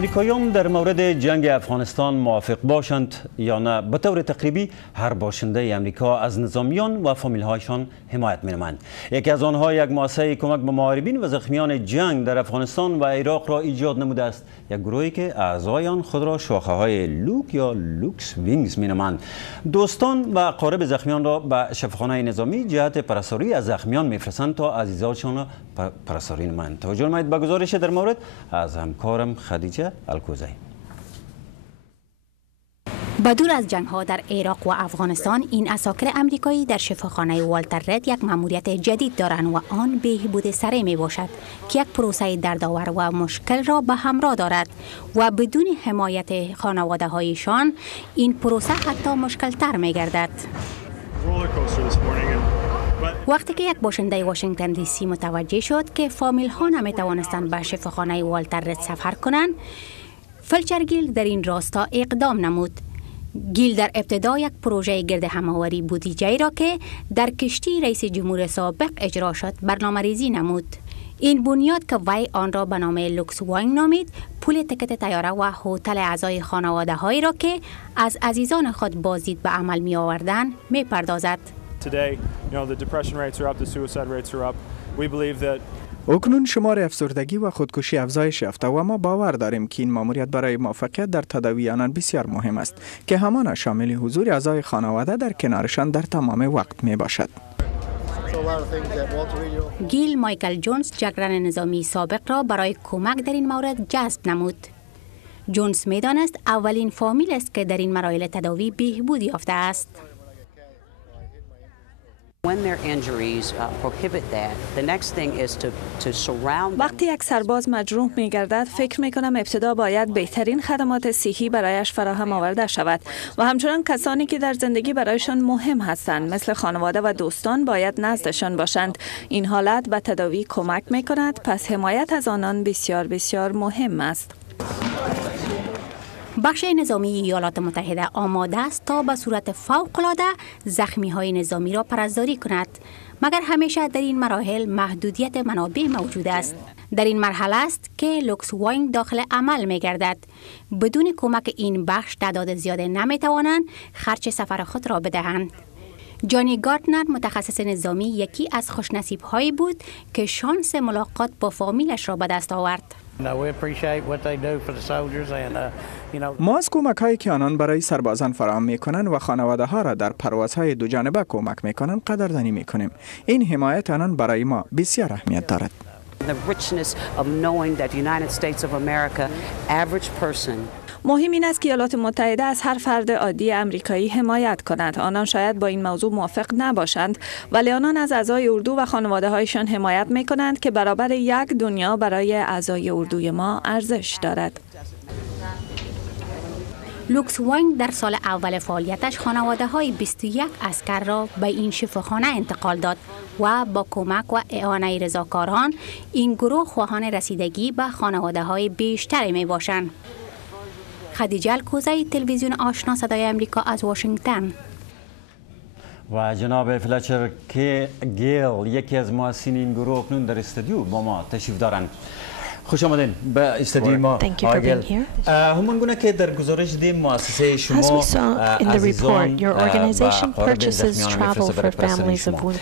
امریکاییان در مورد جنگ افغانستان موافق باشند یا نه، به طور تقریبی هر باشنده امریکا از نظامیان و فامیل‌هایشان حمایت می‌نمایند. یکی از آنها یک مؤسسه کمک به محاربین و زخمیان جنگ در افغانستان و عراق را ایجاد نموده است، یک گروهی که اعضای آن خود را شاخه‌های لوک یا لوکس وینگز می‌نامند. دوستان و اقارب زخمیان را به شفاخانه نظامی جهت پرستاری از زخمیان می‌فرستند تا عزیزانشان را پرستاری نمایند. توجه نمایید به گزارش در مورد از همکارم خدیجه الکوزی. بدور از جنگ‌ها در عراق و افغانستان، این عساکر امریکایی در شفاخانه والتر رید یک مأموریت جدید دارند و آن بهبود سریع می باشد که یک پروسه دردآور و مشکل را به همراه دارد و بدون حمایت خانواده‌هایشان این پروسه حتی مشکل تر می گردد. وقتی که یک باشنده واشنگتن دی سی متوجه شد که فامیل ها نمی توانستند به شفاخانه والتر رید سفر کنند، فلچر گیل در این راستا اقدام نمود. گیل در ابتدا یک پروژه گرد هماوری بودجه‌ای را که در کشتی رئیس جمهور سابق اجرا شد برنامه‌ریزی نمود. این بنیاد که وی آن را به نام لوکس وینگ نامید، پول تکت طیاره و هتل اعضای خانواده هایی را که از عزیزان خود بازدید به عمل می آوردند می پردازد. اکنون شمار افسردگی و خودکشی افزایش یافته و ما باور داریم که این مأموریت برای موفقیت در تداوی آنان بسیار مهم است که همان شامل حضور اعضای خانواده در کنارشان در تمام وقت می باشد. گیل مایکل جونز، جگرن نظامی سابق را برای کمک در این مورد جذب نمود. جونز می دانست اولین فامیل است که در این مراحل تداوی بهبود یافته است. وقتی یک سرباز مجروح می گردد، فکر می کنم ابتدا باید بهترین خدمات صحی برایش فراهم آورده شود و همچنان کسانی که در زندگی برایشان مهم هستند مثل خانواده و دوستان باید نزدشان باشند. این حالت به تداوی کمک می کند، پس حمایت از آنان بسیار بسیار مهم است. بخش نظامی ایالات متحده آماده است تا به صورت فوق‌العاده زخمی‌های نظامی را پرستاری کند، مگر همیشه در این مراحل محدودیت منابع موجود است. در این مرحله است که لوکس وینگ داخل عمل می‌گردد. بدون کمک این بخش تعداد زیاد نمی‌توانند خرج سفر خود را بدهند. جانی گارتنر، متخصص نظامی، یکی از خوشنصیب‌هایی بود که شانس ملاقات با فامیلش را به دست آورد. ما از کمک هایی که آنان برای سربازان فراهم می کنند و خانواده ها را در پروازهای دو جانبه کمک می کنند قدردانی می کنیم. این حمایت آنان برای ما بسیار اهمیت دارد. مهم این است که ایالات متحده از هر فرد عادی امریکایی حمایت کند. آنان شاید با این موضوع موافق نباشند، ولی آنان از اعضای اردو و خانواده هایشان حمایت می کنند که برابر یک دنیا برای اعضای اردوی ما ارزش دارد. لوکس وینگ در سال اول فعالیتش خانواده های 21 عسکر را به این شفاخانه انتقال داد و با کمک و اعانه رضاکاران این گروه خواهان رسیدگی به خانواده های بیشتری می باشند. خدیجه الکوزی، تلویزیون آشنا صدای امریکا از واشنگتن. و جناب فلچر گیل، یکی از مؤسسین این گروه، اکنون در استودیو با ما تشریف دارند. خوش آمدین به استودیو ما. همون گونه که در گزارش دیدیم مؤسسه شما عزیزان و اقارب زخمیان میفرسته برای پرستاری شما.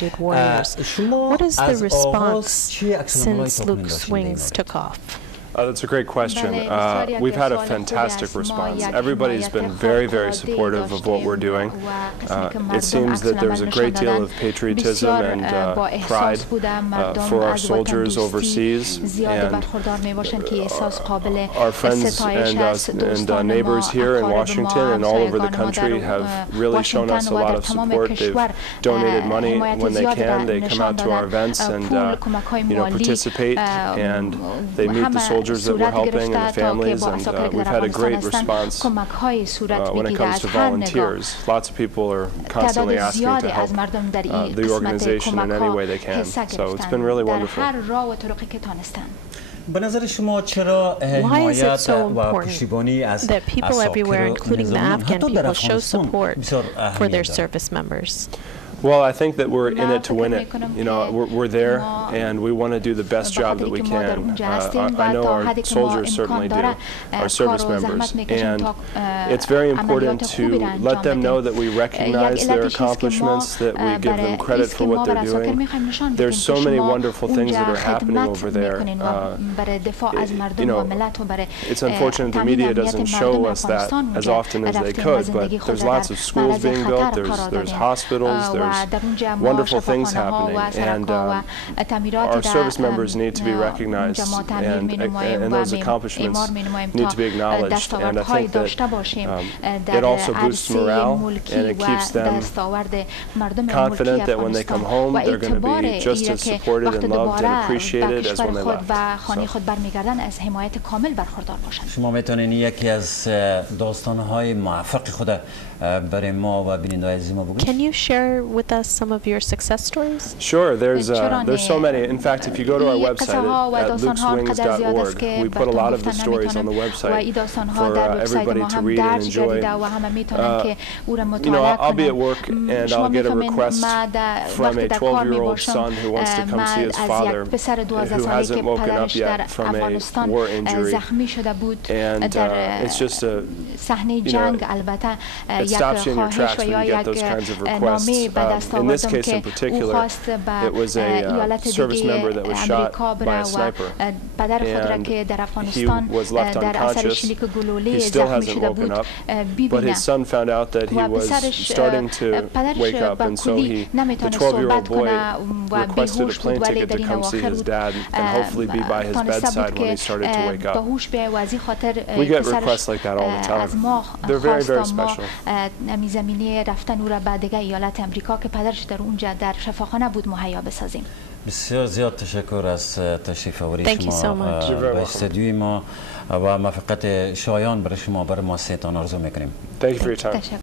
شما از آغاز چه عکس‌العمل‌هایی داشتید؟ That's a great question. We've had a fantastic response. Everybody's been very, very supportive of what we're doing. It seems that there's a great deal of patriotism and pride for our soldiers overseas, and our friends and neighbors here in Washington and all over the country have really shown us a lot of support. They've donated money when they can. They come out to our events and participate, and they meet the soldiers that we're helping and the families, and we've had a great response when it comes to volunteers. Lots of people are constantly asking to help the organization in any way they can, so it's been really wonderful. به نظر شما چرا حمایت و پشتیبانی از people everywhere, including the Afghan people, show support for their service members? Well, I think that we're in it to win it. You know, we're there and we want to do the best job that we can. I know our soldiers certainly do, our service members, and it's very important to let them know that we recognize their accomplishments, that we give them credit for what they're doing. There's so many wonderful things that are happening over there. You know, it's unfortunate the media doesn't show us that as often as they could, but there's lots of schools being built, there's hospitals, there's wonderful things happening, and our service members need to be recognized, and those accomplishments need to be acknowledged, and I think that it also boosts morale, and it keeps them confident that when they come home they're going to be just as supported and loved and appreciated as when they left. شما میتونین یکی از داستان‌های موفق خود برای ما و بیننده‌های عزیز ما بگویید؟ Can you share with us some of your success stories? Sure, there's so many. In fact, if you go to our website at lukeswings.org, we put a lot of the stories on the website for everybody to read and enjoy. You know, I'll be at work and I'll get a request from a 12-year-old son who wants to come see his father, who hasn't woken up yet from a war injury, and it's just a, you know, it stops you in your tracks when you get those kinds of requests. In this case in particular, it was a service member that was shot by a sniper, and he was left unconscious. He still hasn't woken up, but his son found out that he was starting to wake up, and so the 12-year-old boy requested a plane ticket to come see his dad and hopefully be by his bedside when he started to wake up. We get requests like that all the time. They're very, very special. زمینه رفتن او را به دیگه ایالت امریکا که پدرش در اونجا در شفاخانه بود مهیا بسازیم. بسیار زیاد تشکر از تشریف آوری شما به استودیوی ما و موفقیت شایان برای شما برای مؤسسه‌تان آرزو میکنیم. Thank you for your time.